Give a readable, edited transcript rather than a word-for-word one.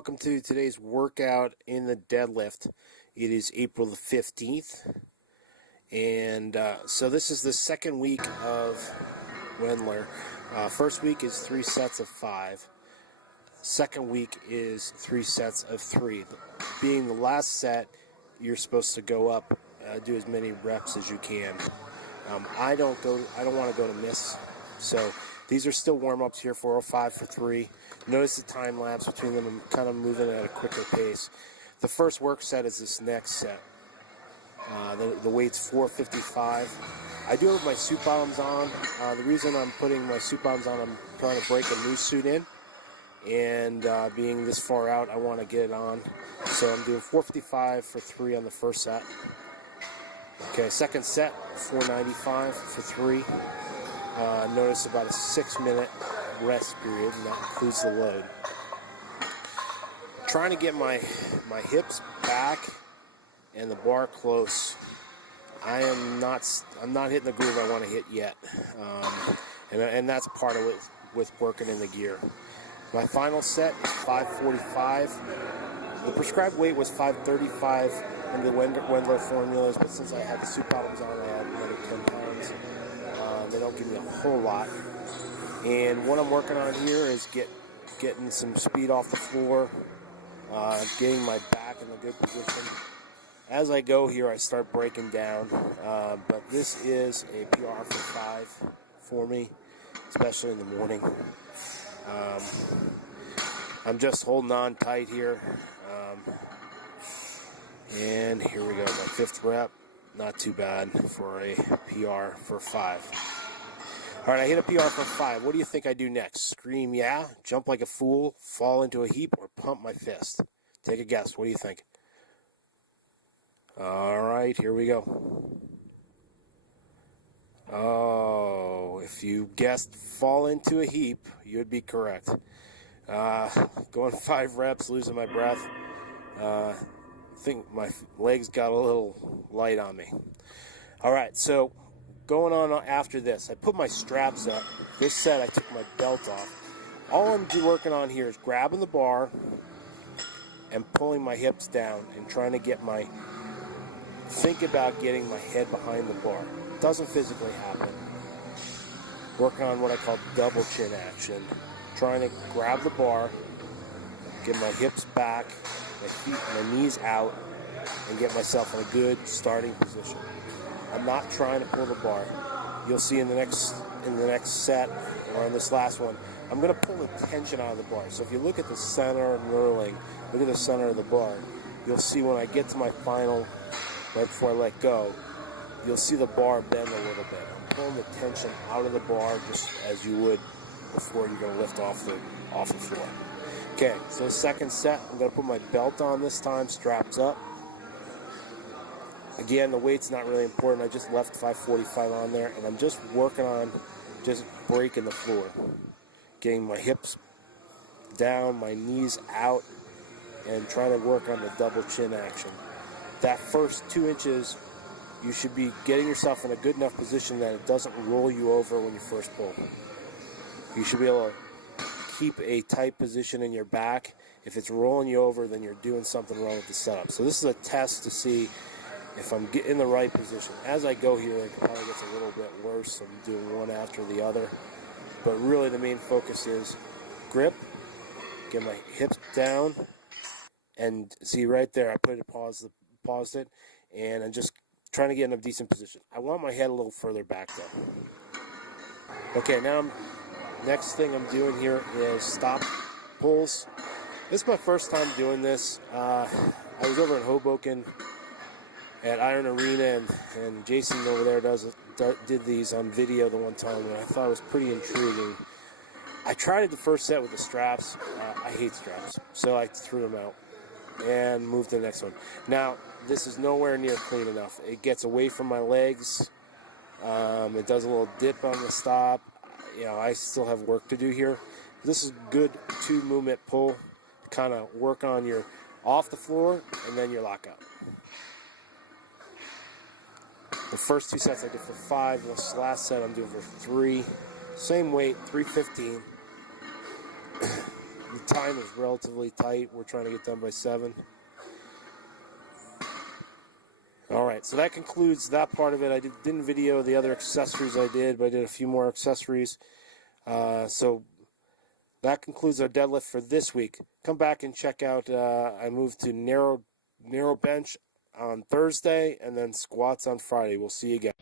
welcome to today's workout in the deadlift. It is April the 15th, and so this is the second week of Wendler. First week is 3 sets of 5. Second week is 3 sets of 3. Being the last set, you're supposed to go up, do as many reps as you can. I don't want to go to miss, so these are still warm-ups here, 405 for 3. Notice the time lapse between them. I'm kind of moving at a quicker pace. The first work set is this next set. The weight's 455. I do have my suit bottoms on. The reason I'm putting my suit bottoms on, I'm trying to break a new suit in. And being this far out, I want to get it on. So I'm doing 455 for 3 on the first set. Okay, second set, 495 for 3. Notice about a 6-minute rest period, and that includes the load. Trying to get my hips back and the bar close. I'm not hitting the groove I want to hit yet, and that's part of it with working in the gear. My final set is 545. The prescribed weight was 535 in the Wendler formulas, but since I had the suit bottoms on, I had another 10 pounds. They don't give me a whole lot. And what I'm working on here is getting some speed off the floor, getting my back in a good position. As I go here, I start breaking down, but this is a PR for 5 for me, especially in the morning. I'm just holding on tight here, and here we go, my 5th rep. Not too bad for a PR for 5. All right, I hit a PR for 5. What do you think I do next? Scream yeah, jump like a fool, fall into a heap, or pump my fist? Take a guess. What do you think? All right, here we go. Oh, if you guessed fall into a heap, you'd be correct. Going 5 reps, losing my breath. I think my legs got a little light on me. All right, so going on after this, I put my straps up. This set, I took my belt off. All I'm working on here is grabbing the bar and pulling my hips down and trying to think about getting my head behind the bar. It doesn't physically happen. Working on what I call double chin action. Trying to grab the bar, get my hips back, my knees out, and get myself in a good starting position. I'm not trying to pull the bar. You'll see in the next set, or in this last one, I'm going to pull the tension out of the bar. So if you look at the center and knurling, look at the center of the bar, you'll see when I get to my final, right before I let go, you'll see the bar bend a little bit. I'm pulling the tension out of the bar just as you would before you're going to lift off the floor. Okay, so the second set, I'm going to put my belt on this time, straps up. Again, the weight's not really important. I just left 545 on there, and I'm just working on just breaking the floor. Getting my hips down, my knees out, and trying to work on the double chin action. That first 2 inches, you should be getting yourself in a good enough position that it doesn't roll you over when you first pull. You should be able to keep a tight position in your back. If it's rolling you over, then you're doing something wrong with the setup. So this is a test to see if I'm in the right position. As I go here, it probably gets a little bit worse. I'm doing one after the other. But really the main focus is grip, get my hips down, and see right there, I paused it, and I'm just trying to get in a decent position. I want my head a little further back though. Okay, now next thing I'm doing here is stop pulls. This is my first time doing this. I was over in Hoboken at Iron Arena, and Jason over there did these on video the one time, and I thought it was pretty intriguing. I tried it the first set with the straps. I hate straps, so I threw them out and moved to the next one. Now, this is nowhere near clean enough. It gets away from my legs. It does a little dip on the stop. I still have work to do here. This is good 2-movement pull to kind of work on your off the floor and then your lockout. The first 2 sets I did for 5. This last set I'm doing for 3. Same weight, 315. The time is relatively tight. We're trying to get done by 7. All right, so that concludes that part of it. I didn't video the other accessories I did, but I did a few more accessories. So that concludes our deadlift for this week. Come back and check out, I moved to narrow bench on Thursday and then squats on Friday. We'll see you again.